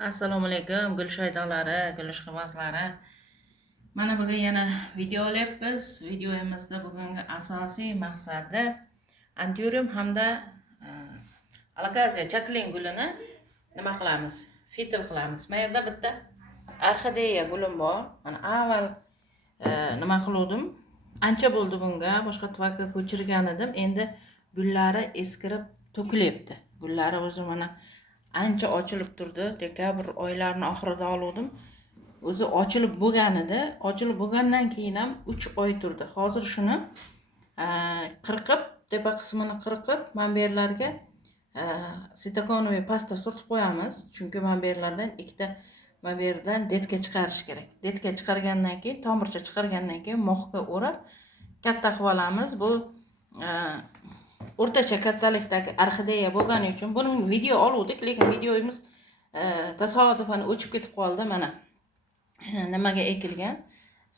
Assalomu alaykum, gul shaydolari, gul ishqibozlari. Mana bugun yana video olyapmiz. Videomizda bugungi asosiy maqsadi antiurium hamda alokaziya chaklin gulini nima qilamiz? Fitil qilamiz. Mana yerda bitta orxideya gulim bor. Mana avval nima qildim? Ancha bo'ldi bunga, boshqa tuvakka ko'chirgan edim. Endi gullari eskirib to'kilyapti. Gullari o'zi mana ancha ochilib turdi. Dekabr oylarini oxirida oldim. O'zi ochilib bo'lgan edi. Ochilib bo'lgandan keyin ham 3 oy turdi. Hozir shuni qirqib, tepa qismini qirqib, mana bu yerlarga sitakonoviy pasta surtib qo'yamiz. Chunki mana bu yerlardan ikkita mana bu yerdan detka chiqarish kerak. Detka chiqargandan keyin, tomircha chiqargandan keyin moxga o'rab katta qilib olamiz. Bu o'rtacha kattalikdagi orxideya bo'lgani uchun buni video oluvdik, lekin videomiz tasodifan o'chib ketib qoldi. Mana nimaga ekilgan?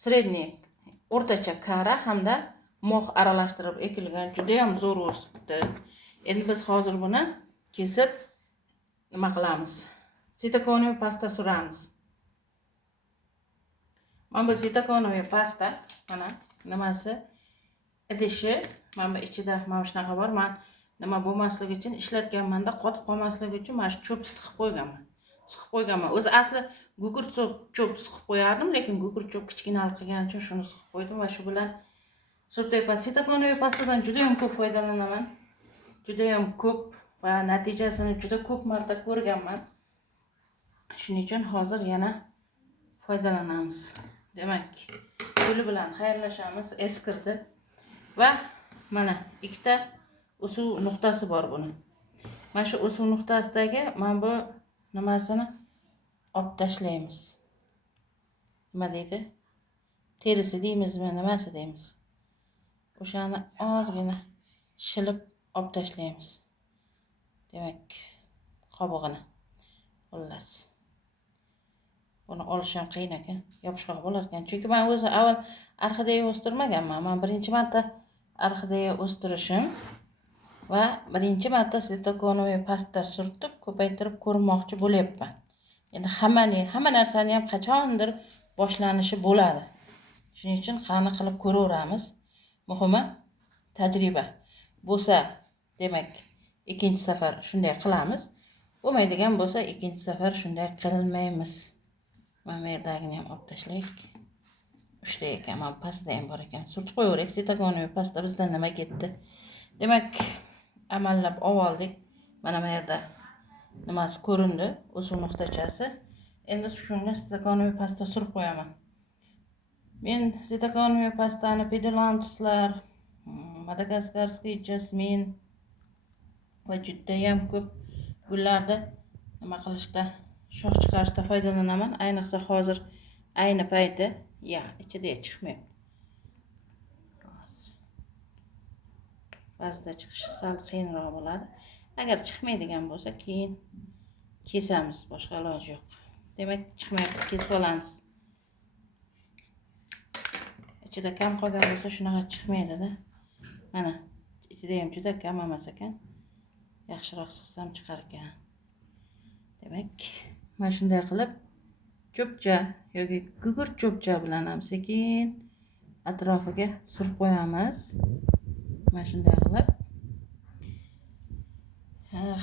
Sredniy o'rtacha kara hamda mox aralashtirib ekilgan, juda ham zo'r o'sibdi. Endi biz hozir buni kesib nima qilamiz? Sitakonoviy pasta suramiz. Mana bu sitakonoviy pasta, mana nimasi? Idishi, mana bu ichida mana shunaqa bor. Men nima bo'lmasligi uchun ishlatganmanda, qotib qolmasligi uchun mana shu cho'p siqib qo'yganman. O'zi asli gugurt cho'p siqib qo'yardim, lekin gugurt cho'p kichkinalik qilgani uchun shuni siqib qo'ydim va shu bilan surtyapman. Sitakonoviy pastadan juda ham ko'p foydalanaman. Juda ham ko'p va natijasini juda ko'p marta ko'rganman. Shuning uchun hozir yana foydalanamiz. Demak, guli bilan xayrlashamiz. Eskirdi. Va mana ikkita usuv nuqtasi bor buni. Mana shu usuv nuqtasidagi mana bu nimasini olib tashlaymiz. Nima deydi? Terisi deymizmi, nimasi deymiz? O'shani ozgina shilib olib tashlaymiz. Demak, qobig'ini. Xullas. Buni olish ham qiyin ekan, yopishqoq bo'lar ekan. Chunki men o'zi avval orxideya o'stirmaganman. Men birinchi marta orxideya o'stirishim va birinchi marta sitakonoviy pasta surtib ko'paytirib ko'rmoqchi bo'lyapman. Endi hamma narsani ham qachondir boshlanishi bo'ladi. Shuning uchun qani qilib ko'raveramiz. Muhimi tajriba. Bo'lsa, demak, ikkinchi safar shunday qilamiz. Bo'lmaydigan bo'lsa, ikkinchi safar shunday qilmaymiz. Mana bu yerdagini ham olib tashlaylik. 3 ta ekan, mana pasta ham bor ekan. Surtib qo'yaverdik. Sitakonoviy pasta bizdan nima ketdi? Demak, amallab oldik. Mana bu yerda nimasi ko'rindi, usuv nuqtachasi. Endi shunga sitakonoviy pasta surib qo'yaman. Men sitakonoviy pastani pedulantuslar, madagaskarskiy jasmin va juda ham ko'p gullarda nima qilishda, shox chiqarishda foydalanaman. Ayniqsa hozir ayni payti, ichida chiqmayapti. Ba'zida chiqishi sal qiyinroq bo'ladi. Agar chiqmaydigan bo'lsa, keyin kesamiz, boshqa iloji yo'q. Demak, chiqmayapti, kesib olamiz. Ichida kam qolgan bo'lsa, shunaqa chiqmaydi-da. Mana, ichida ham juda kam emas ekan. Yaxshiroq siqsam chiqar ekan. Demak, mana shunday qilib cho'pcha yoki gugurt cho'pcha bilan ham sekin atrofiga surib qo'yamiz. Mana shunday qilib.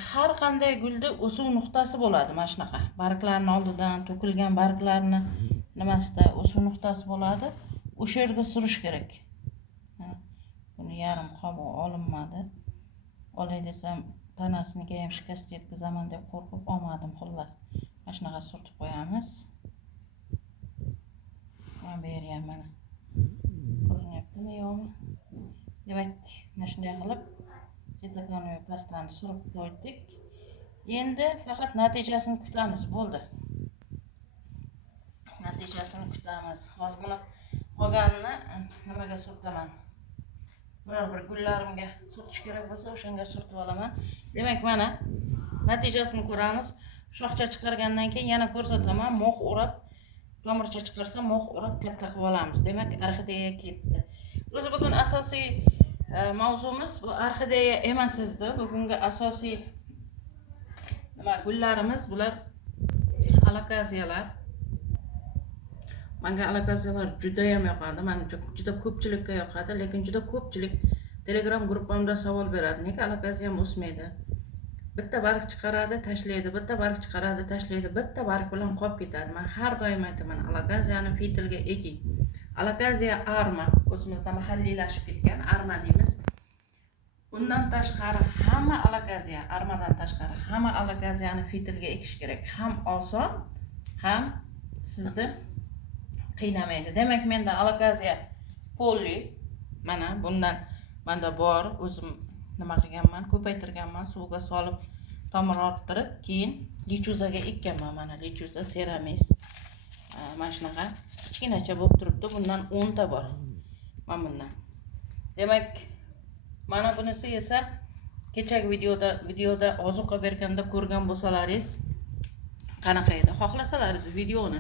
Har qanday gulda o'suv nuqtasi bo'ladi, mana shunaqa. Barglarning oldidan to'kilgan barglarni nimasida o'suv nuqtasi bo'ladi. O'sha yerga surish kerak. Buni yarim qobi olinmadi. Olay desam, tanasiniga ham shikast yetkazaman deb qo'rqib olmadim, xullas. Mana shunaqa surtib qo'yamiz. Mana bu yer ham mana. Ko'rinyaptimi, yo'qmi? Demak, mana shunday qilib sitakonoviy pastani surib qo'ydik. Endi faqat natijasini kutamiz, bo'ldi. Natijasini kutamiz. Hozir buni qolganini nimaga surtaman? Bir gullarimga surtish kerak bo'lsa, o'shanga surtib olaman. Demak, mana natijasini ko'ramiz. Shoxcha chiqargandan keyin yana ko'rsataman. Mox o'rab, tomircha chiqarsa mox o'rab katta qilib olamiz. Demak, orxideya ketdi. O'zi bugun asosiy mavzumiz bu orxideya emas edi. Bugungi asosiy nima gullarimiz bular Alakaziyalar. Menga alakaziyalar juda ham yoqadi. Menimcha juda ko'pchilikka yoqadi, lekin juda ko'pchilik Telegram gruppamda savol beradi. Nega alakaziyam o'smaydi? Bitta barg chiqaradi, tashlaydi, bitta barg chiqaradi, tashlaydi, bitta barg bilan qolib ketadi. Men har doim aytaman, alakaziyani fitilga eking. Alakaziya arma, o'zimizda mahalliylashib ketgan arma deymiz. Undan tashqari hamma alakaziya, armadan tashqari hamma alakaziyani fitilga ekish kerak. Ham oson, ham sizni qiynamaydi. Demak, menda alakaziya polli, mana bundan menda bor, o'zim nima qilganman, ko'paytirganman, suvga solib, tomir orttirib, keyin lichuzaga ekkanman. Mana lichuza Ceramis. Mana shunaqa kichkinacha bo'lib turibdi. Bundan 10 ta bor. Mana bundan. Demak, mana bunisi esa kechagi videoda ozuqa berganda ko'rgan bo'lsalaringiz, qanaqa edi? Xohlasalaringiz videoni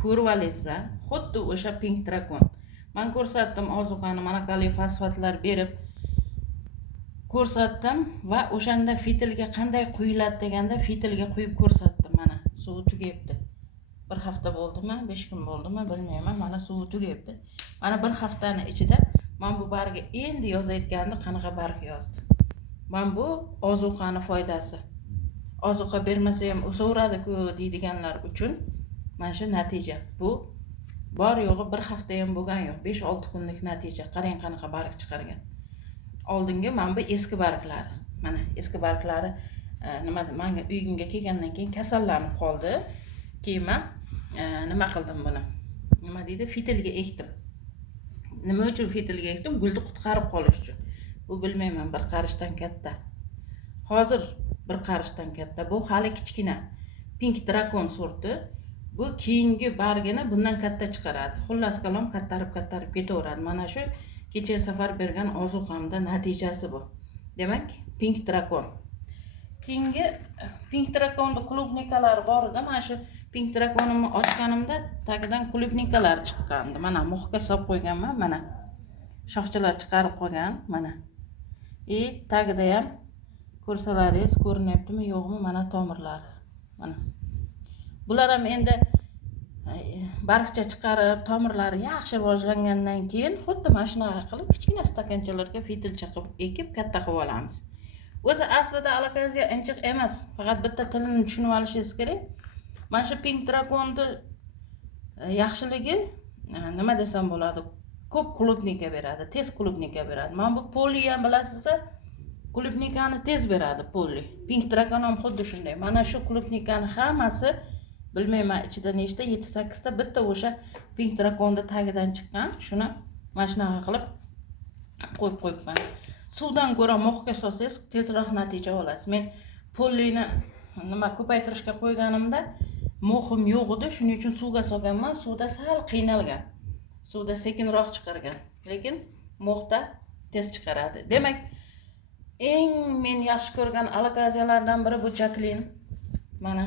ko'rib olingizlar. Xuddi o'sha Pink Dragon. Men ko'rsatdim ozuqani, manaqali fosfatlar berib ko'rsatdim va o'shanda fitilga qanday quyiladi deganda fitilga quyib ko'rsatdim. Mana suvi tugayapti. Bir hafta bo'ldimi, 5 kun bo'ldimi bilmayman. Mana suvi tugayapti. Mana bir haftani ichida men bu barga endi yozayotganda qanaqa barg yozdi. Men bu ozuqani foydasi. Ozuqa bermasa ham o'saveradi-ku deydiganlar uchun mana shu natija. Bu bor yo'g'i bir hafta ham bo'lgan yo'q. 5-6 kunlik natija. Qarang qanaqa barg chiqargan. Oldingi mana bu eski barglari. Mana eski barglari menga uyimga kelgandan keyin kasallanib qoldi. Keyin men nima qildim buni? Nima deydi? Fitilga ekdim. Nima uchun fitilga ekdim? Gulni qutqarib qolish uchun. Bu bilmayman, bir qarishdan katta. Hozir bir qarishdan katta. Bu hali kichkina. Pink Dragon sorti. Bu keyingi bargini bundan katta chiqaradi. Xullas kalom kattarib ketaveradi. Mana shu kecha safar bergan ozuqamda natijasi bu. Demak, Pink Dragon. Keyingi Pink Dragonda klubnikalar bor edi. Mana shu Pink Dragonimni ochganimda tagidan klubnikalar chiqqandi. Mana muhga solib qo'yganman. Mana shoxchalar chiqarib qo'ygan. Mana. Tagida ham ko'rsalaringiz ko'rinyaptimi, yo'qmi? Mana tomirlari. Mana. Bular ham endi bargcha chiqarib, tomirlari yaxshi rivojlangandan keyin xuddi mana shunaqa qilib kichkina stakanchalarga fitilcha qilib ekib katta qilib olamiz. O'zi aslida alakaziya inchiq emas, faqat bitta tilini tushunib olishingiz kerak. Mana shu Pink Dragonni yaxshiligi nima desam bo'ladi? Ko'p klubnika beradi, tez klubnika beradi. Mana bu polli ham bilasizlar, klubnikani tez beradi polli. Pink Dragon ham xuddi shunday. Mana shu klubnikani hammasi bilmayman ichida nechta 7-8 ta bitta o'sha Pink Dragonda tagidan chiqqan. Shuni mana shunaqa qilib qo'yib qo'yibman. Suvdan ko'ra mo'xga solsangiz tezroq natija olasiz. Men pollini nima ko'paytirishga qo'yganimda mo'xim yo'q edi, shuning uchun suvga solganman. Suvda sal qiynalgan. Suvda sekinroq chiqargan. Lekin mo'xda tez chiqaradi. Demak, eng men yaxshi ko'rgan alakaziyalardan biri bu Jacqueline. Mana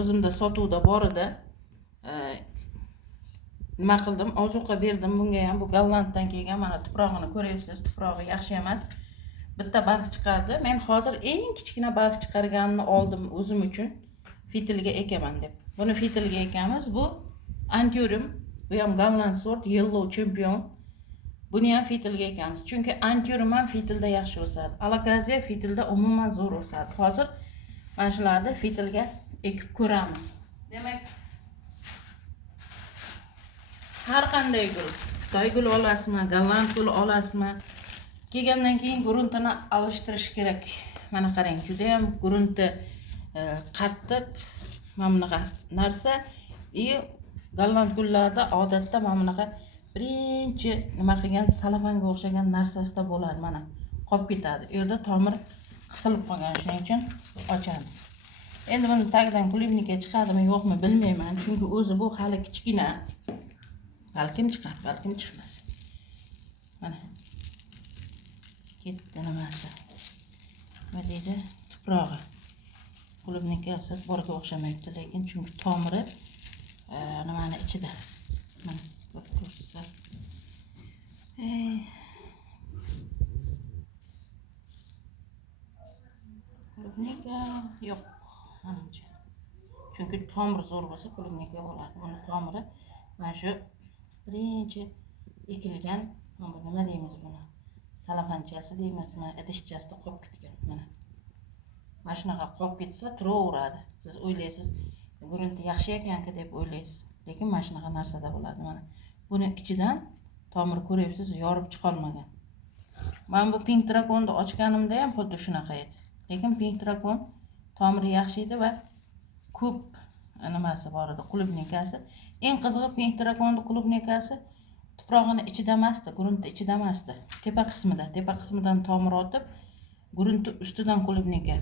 o'zimda sotuvda bor edi. Nima qildim? Ozuqa berdim bunga ham. Bu Gollanddan kelgan. Mana tuprog'ini ko'ryapsiz. Tuprog'i yaxshi emas. Bitta barg chiqardi. Men hozir eng kichkina barg chiqarganini oldim o'zim uchun. Fitilga ekaman deb. Buni fitilga ekamiz. Bu Antiurum. Bu ham Golland sort Yellow Champion. Buni ham fitilga ekamiz. Chunki Antiurum ham fitilda yaxshi o'sadi. Alakaziya fitilda umuman zo'r o'sadi. Hozir mana shularni fitilga ekib ko'ramiz. Demak, har qanday gul, Xitoy gul olasizmi, Golland gul olasizmi, kelgandan keyin gruntini alishtirish kerak. Mana qarang, juda ham grunti qattiq mana bunaqa narsa. Golland gullarda odatda mana bunaqa birinchi nima qilgan salafanga o'xshagan narsasida bo'ladi. Mana qolib ketadi. U yerda tomir qisilib qolgan, shuning uchun ochamiz. Endi buni tagidan klubnika chiqadimi yo'qmi bilmayman, chunki o'zi bu hali kichkina. Balkim chiqar, balkim chiqmas. Mana ketdi nimasi. Nima deydi? Tuprog'i. Klubnikasi borga o'xshamayapti, lekin chunki tomiri nimani ichida. Mana ko'rsatsa. Klubnika yo'q. Ancha. Chunki tomir zo'r bo'lsa klubnika bo'ladi. Buni tomiri mana shu birinchi ekilgan, bu nima deymiz buni? Salafanchasi deymizmi, idishchasida qolib ketgan. Mana shunaqa qolib ketsa turaveradi. Siz o'ylaysiz, grunti yaxshi ekan-ku deb o'ylaysiz. Lekin mana shunaqa narsada bo'ladi. Mana buni ichidan tomir ko'ryapsiz, yorib chiqa olmagan. Men bu Pink Dragon'ni ochganimda ham xuddi shunaqa edi. Lekin Pink Dragon tomiri yaxshi edi va ko'p nimasi bor edi, klubnikasi. Eng qizig'i Pink Dragon'ning klubnikasi tuprog'ini ichida emasdi, grunti ichida emasdi. Tepa qismidan tomir otib, grunti ustidan klubnika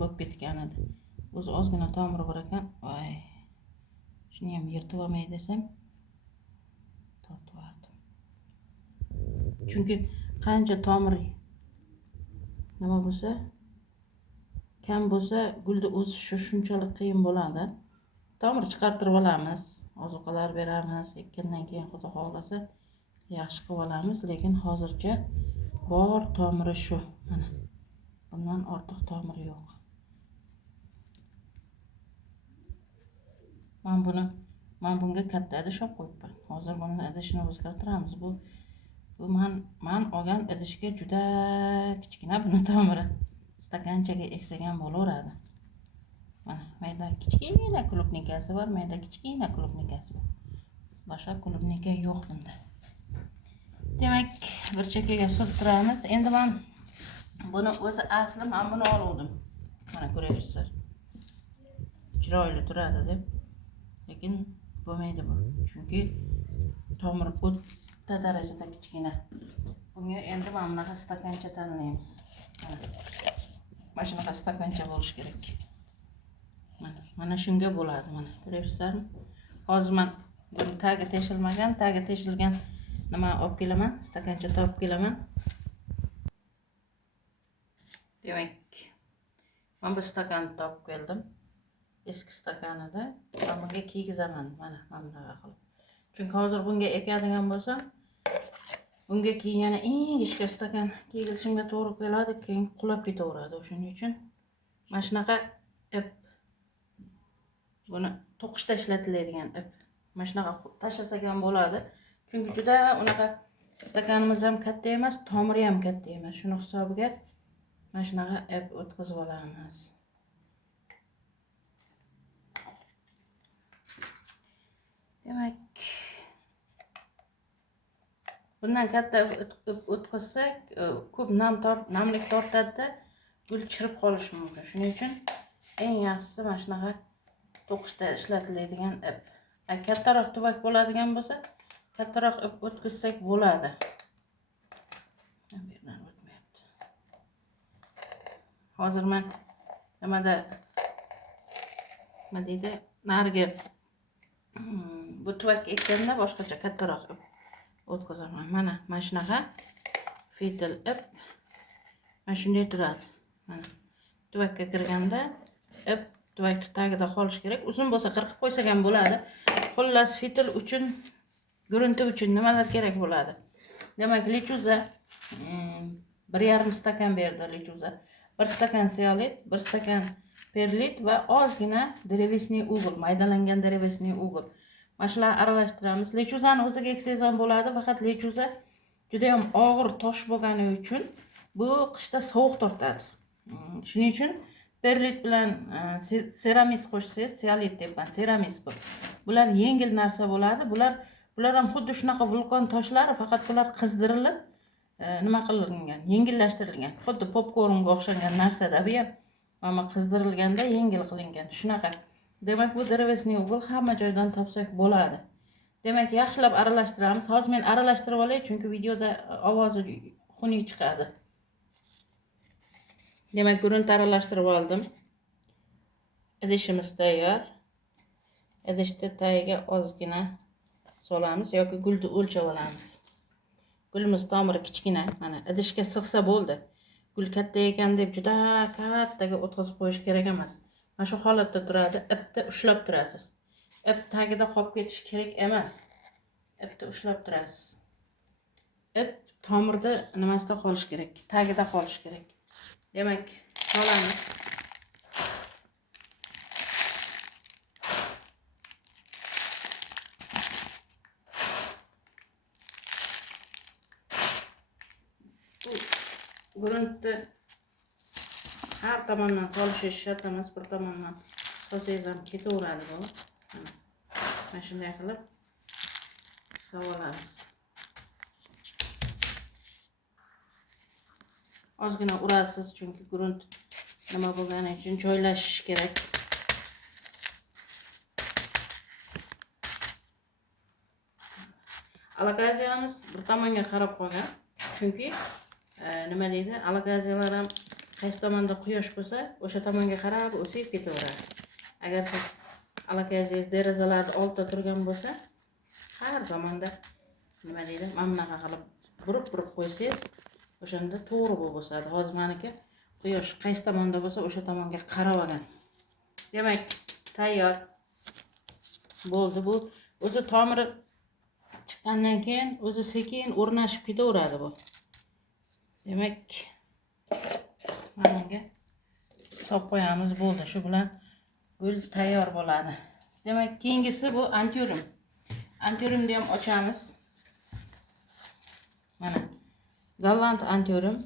bo'lib ketgan edi. O'zi ozgina tomiri bor ekan. Voy. Shuni ham yirtib olmay desam, tortib oldim. Chunki qancha tomir nima bo'lsa, kam bo'lsa, gulni o'sishi shunchalik qiyin bo'ladi. Tomir chiqartirib olamiz, ozuqalar beramiz, ekkandan keyin xudo xohlasa yaxshi qilib olamiz, lekin hozircha bor tomiri shu. Mana bundan ortiq tomir yo'q. Men bunga katta idish olib qo'yibman. Hozir buni idishini o'zgartiramiz. Bu men olgan idishga juda kichkina buni tomiri. Stakanchaga eksak ham bo'laveradi. Mana mayda kichkina klubnikasi bor, mayda kichkina klubnikasi bor. Boshqa klubnika yo'q bunda. Demak, bir chekkaga surtiramiz. Endi men buni o'zi asli men buni oldim. Mana ko'ryapsizlar. Chiroyli turadi deb. Lekin bo'lmaydi bu. Chunki tomir o'ta darajada kichkina. Bunga endi mana bunaqa stakancha tanlaymiz. Mana shunaqa stakancha bo'lishi kerak. Mana shunga bo'ladi, mana ko'ryapsizlarmi? Hozir men buni tagi teshilgan nima olib kelaman, stakancha topib kelaman. Demak, men bu stakanni topib keldim. Eski stakanida men bunga kiygizaman, mana bunaqa qilib. Chunki hozir bunga ekadigan bo'lsam, bunga keyin yana ingichka stakan kiygizishimga to'g'ri keladi, keyin qulab ketaveradi. Shuning uchun mana shunaqa ip, buni to'qishda ishlatiladigan ip. Mana shunaqa tashlasak ham bo'ladi. Chunki juda unaqa stakanimiz ham katta emas, tomiri ham katta emas. Shuni hisobiga mana shunaqa ip o'tkazib olamiz. Demak, bundan katta o'tkazsak, ko'p namlik tortadi, gul chirib qolishi mumkin. Shuning uchun eng yaxshisi mana shunaqa to'qishda ishlatiladigan ip. Kattaroq tuvak bo'ladigan bo'lsa, kattaroq ip o'tkazsak bo'ladi. Bu yerdan o'tmayapti. Hozir men nimada nima deydi, narigi bu tuvak ekkanda boshqacha kattaroq ip o'tkazaman. Mana shunaqa fitil ip mana shunday turadi. Mana tuvakka kirganda ip tuvakni tagida qolishi kerak. Uzun bo'lsa qirqib qo'ysak ham bo'ladi. Xullas fitil uchun, grunti uchun nimalar kerak bo'ladi? Demak, lechuza 1,5 stakan berdi lechuza. 1 stakan sialit, 1 stakan perlit va ozgina drevesniy ugl, maydalangan drevesniy ugl. Mana shularni aralashtiramiz. Lechuzani o'ziga eksangiz ham bo'ladi, faqat lechuza juda ham og'ir tosh bo'lgani uchun bu qishda sovuq tortadi. Shuning uchun perlit bilan seramis qo'shsangiz, sialit deyman, seramis bu. Bular yengil narsa bo'ladi. Bular ham xuddi shunaqa vulqon toshlari, faqat bular qizdirilib, nima qilingan, yengillashtirilgan. Xuddi popkornga o'xshagan narsada bu ham mana qizdirilganda yengil qilingan. Shunaqa. Demak, bu drevesniy ugl hamma joydan topsak bo'ladi. Demak, yaxshilab aralashtiramiz. Hozir men aralashtirib olay, chunki videoda ovozi xunuk chiqadi. Demak, grunt aralashtirib oldim. Idishimiz tayyor. Idishni tagiga ozgina solamiz yoki gulni o'lchab olamiz. Gulimiz tomiri kichkina, mana idishga sig'sa bo'ldi. Gul katta ekan deb juda kattaga o'tkazib qo'yish kerak emas. Mana shu holatda turadi, ipni ushlab turasiz. Ip tagida qolib ketish kerak emas. Ipni ushlab turasiz. Ip tomirda nimasida qolish kerak, tagida qolish kerak. Demak, solamiz. gruntni har tomondan solishingiz shart emas, bir tomondan solsangiz ham ketaveradi bu. Mana shunday qilib solamiz. Ozgina urasiz, chunki grunt nima bo'lgani uchun joylashish kerak. Alakaziyamiz bir tomonga qarab qolgan. Chunki nima deydi? Alakaziyalar ham qaysi tomonda quyosh bo'lsa, o'sha tomonga qarab o'sib ketaveradi. Agar siz alakaziyangiz derazalarning oldida turgan bo'lsa, har zamonda nima deydi? Mana bunaqa qilib burib qo'ysangiz, o'shanda to'g'ri bo'ladi. Hozir meniki quyosh qaysi tomonda bo'lsa, o'sha tomonga qarab olgan. Demak, tayyor bo'ldi bu. O'zi tomiri chiqqandan keyin o'zi sekin o'rnashib ketaveradi bu. Demak, mana bunga solib qo'yamiz, bo'ldi. Shu bilan gul tayyor bo'ladi. Demak, keyingisi bu antiurim. Antiurimni ham ochamiz. Mana golland antiurim.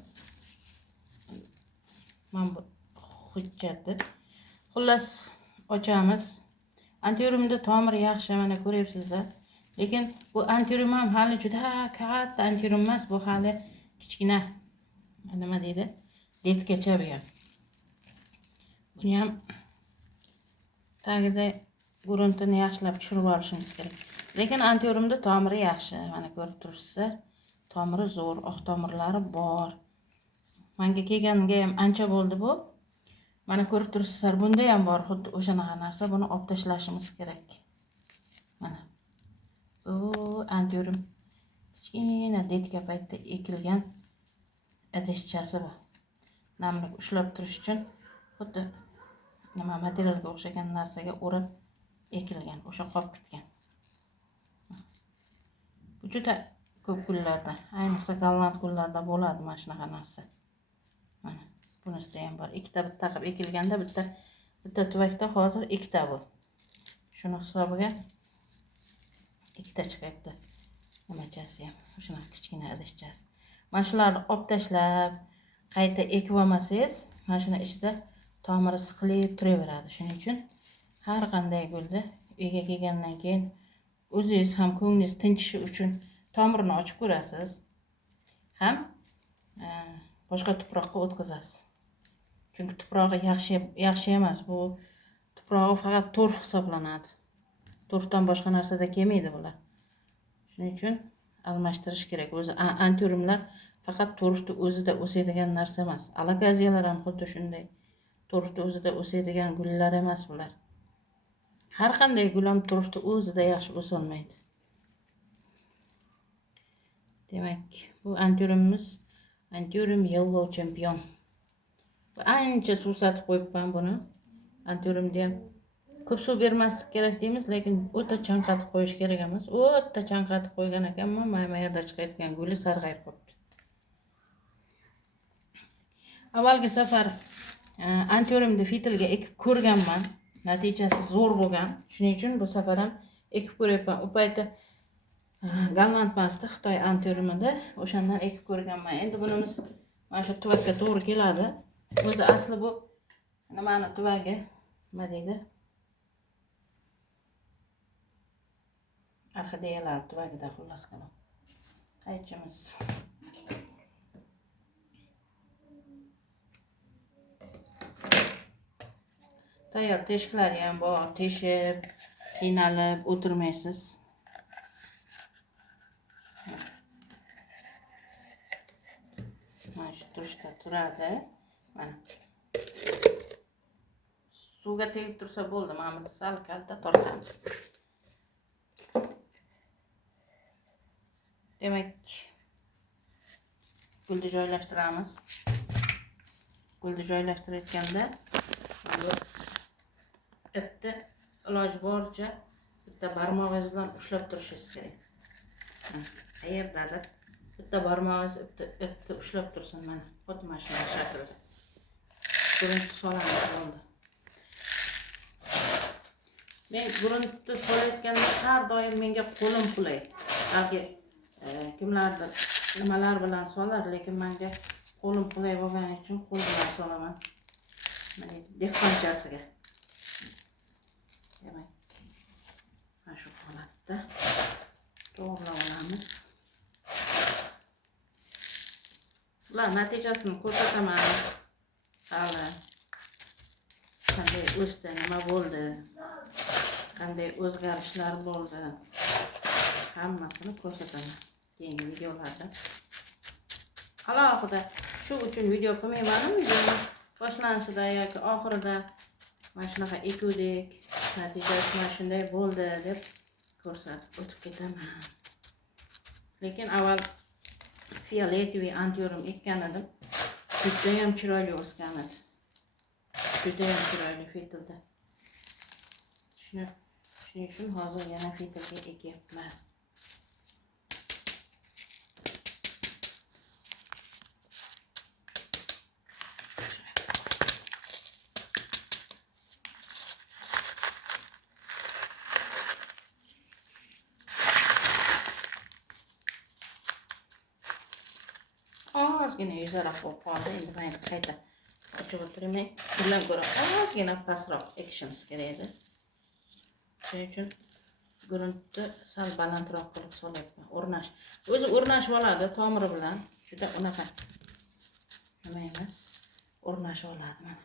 Mana bu hujjati. Xullas ochamiz. Antiurimda tomiri yaxshi, mana ko'ryapsizlar. Lekin bu antiurim ham hali juda katta antiurim emas, bu hali kichkina. Nima deydi? Detgacha bu ham. Buni ham tagida gruntini yaxshilab tushirib olishingiz kerak. Lekin antiurimda tomiri yaxshi. Mana ko'rib turibsizlar. Tomiri zo'r, oq tomirlari bor. Menga kelganiga ham ancha bo'ldi bu. Mana ko'rib turibsizlar, bunda ham bor xuddi o'shanaqa narsa. Buni olib tashlashimiz kerak. Mana. Bu antiurim kichkina detka paytda ekilgan idishchasi bu. Namlik ushlab turish uchun xuddi nima materialga o'xshagan narsaga o'rab ekilgan, o'sha qolib ketgan. Bu juda ko'p gullarda, ayniqsa golland gullarda bo'ladi mana shunaqa narsa. Mana bunisida ham bor. Ikkita bitta qilib ekilganda bitta tuvakda hozir ikkita bu. Shuni hisobiga ikkita chiqibdi. Nimachasi ham, o'shana kichkina idishchasi. Mana shularni olib tashlab, qayta ekib olmasangiz, mana shuni ichida tomiri siqilib turaveradi. Shuning uchun har qanday gulni uyga kelgandan keyin o'zingiz ham ko'nglingiz tinchishi uchun tomirini ochib ko'rasiz. Ham boshqa tuproqqa o'tkazasiz. Chunki tuprog'i yaxshi emas. Bu tuprog'i faqat to'rf hisoblanadi. To'rfdan boshqa narsada kelmaydi bular. Shuning uchun almashtirish kerak. O'zi antiurimlar faqat to'rfni o'zida o'sadigan narsa emas. Alakaziyalar ham xuddi shunday. To'rfni o'zida o'sadigan gullar emas bular. Har qanday gul ham to'rfni o'zida yaxshi o'sa olmaydi. Demak, bu antiurimimiz antiurim yellow champion. Ancha suvsatib qo'yibman buni. Antiurimda ham ko'p suv bermaslik kerak deymiz, lekin o'ta chanqatib qo'yish kerak emas. O'ta chanqatib qo'ygan ekanman, mana yerda chiqayotgan guli sarg'ayib qolibdi. Avvalgi safar antiurimni fitilga ekib ko'rganman. Natijasi zo'r bo'lgan. Shuning uchun bu safar ham ekib ko'ryapman. U paytda golland emasdi, Xitoy antiurimida o'shandan ekib ko'rganman. Endi bunimiz mana shu tuvakka to'g'ri keladi. O'zi asli bu nimani tuvagi, nima deydi? Orxideyalar tuvagida xullas qilib. Qaychimiz. Tayyor teshiklari ham bor. Teshib, qiynalib o'tirmaysiz. Mana shu turishda turadi. Mana. Suvga tegib tursa bo'ldi. Mana buni sal kalta tortamiz. Demak, gulni joylashtiramiz. Gulni joylashtirayotganda bu ipni iloji boricha bitta barmog'ingiz bilan ushlab turishingiz kerak. Qayerdadir bitta barmog'ingiz ipni ushlab tursin mana. Xuddi mana shunday shaklda. Gruntni solamiz bo'ldi. Men gruntni solayotganda har doim menga qo'lim qulay. Balki kimlardir nimalar bilan solar, lekin menga qo'lim qulay bo'lgani uchun qo'l bilan solaman. Mana dehqonchasiga. Demak, mana shu holatda to'g'rilab olamiz. Ular natijasini ko'rsataman. Hali qanday o'sdi, nima bo'ldi, qanday o'zgarishlar bo'ldi, hammasini ko'rsataman keyingi videolarda. Alohida shu uchun video qilmayman, videoni boshlanishida yoki oxirida mana shunaqa ekuvdik, natijasi mana shunday bo'ldi deb ko'rsatib o'tib ketaman. Lekin avval fioletoviy antiyorum ekkan edim. Juda ham chiroyli o'sgan edi. Juda ham chiroyli fitilda. Shuning uchun hozir yana fitilga ekyapman. Ozgina yuzaro bo'lib qoldi. Endi men qayta ochib o'tiraman. Bundan ko'ra ozgina pastroq ekishimiz kerak edi. Shuning uchun gruntni sal balandroq qilib solyapman. O'rnash. O'zi o'rnashib oladi tomiri bilan. Juda unaqa nima emas. O'rnashib oladi mana.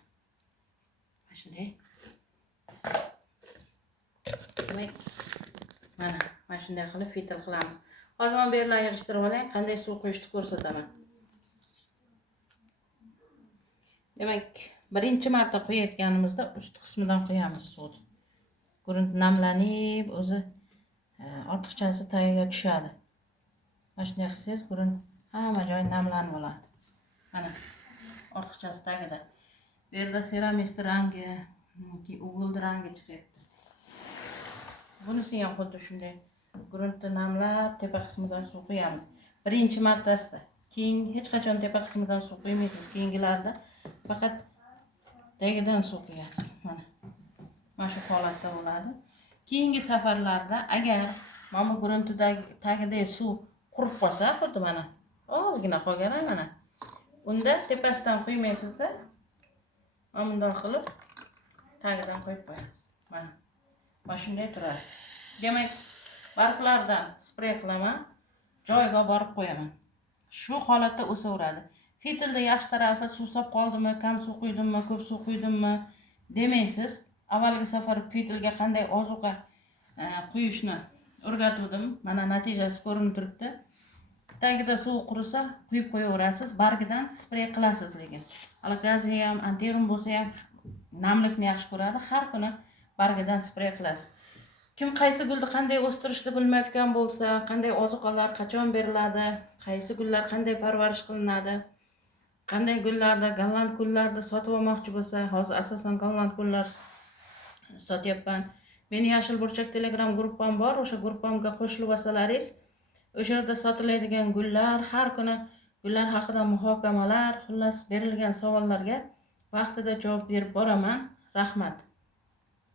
Mana shunday. Demak, mana shunday qilib fitil qilamiz. Hozir men bu yerlarni yig'ishtirib olay, qanday suv quyishni ko'rsataman. Demak, birinchi marta quyayotganimizda ust qismidan quyamiz suvni. Grunt namlanib, o'zi ortiqchasi tagiga tushadi. Mana shunday qilsangiz, grunt hamma joyi namlanib oladi. Mana ortiqchasi tagida. Bu yerda seramist rangi, o'g'il rangi chiqyapti. Bunisi ham xuddi shunday. Gruntni namlab, tepa qismidan suv quyamiz. Birinchi martasida. Keyin hech qachon tepa qismidan suv quymaysiz. Keyingilarda faqat tagidan suv quyasiz. Mana shu holatda bo'ladi. Keyingi safarlarda agar mana bu gruntidagi tagida suv qurib qolsa, xuddi mana ozgina qolgan mana. Unda tepasidan quymaysizda, mana bunday qilib tagidan qo'yib qo'yasiz. Mana shunday turadi. Demak, barglardan sprey qilaman, joyiga borib qo'yaman. Shu holatda o'saveradi. Fitilda yaxshi tarafi suvsab qoldimi, kam suv quydimmi, ko'p suv quydimmi demaysiz. Avvalgi safar fitilga qanday ozuqa quyishni o'rgatdim. Mana natijasi ko'rinib turibdi. Tagida suv qurisa, quyib qo'yaverasiz, bargidan sprey qilasiz lekin. Alakaziyam, antirum bo'lsa ham namlikni yaxshi ko'radi. Har kuni bargidan sprey qilasiz. Kim qaysi gulni qanday o'stirishni bilmayotgan bo'lsa, qanday ozuqalar qachon beriladi, qaysi gullar qanday parvarish qilinadi, qanday gullarda, golland gullarda sotib olmoqchi bo'lsa, hozir asosan golland gullar sotyapman. Meni Yashil burchak Telegram gruppam bor, o'sha gruppamga qo'shilib olsalaringiz, o'sha yerda sotiladigan gullar, har kuni gullar haqida muhokamalar, xullas berilgan savollarga vaqtida javob berib boraman. Rahmat.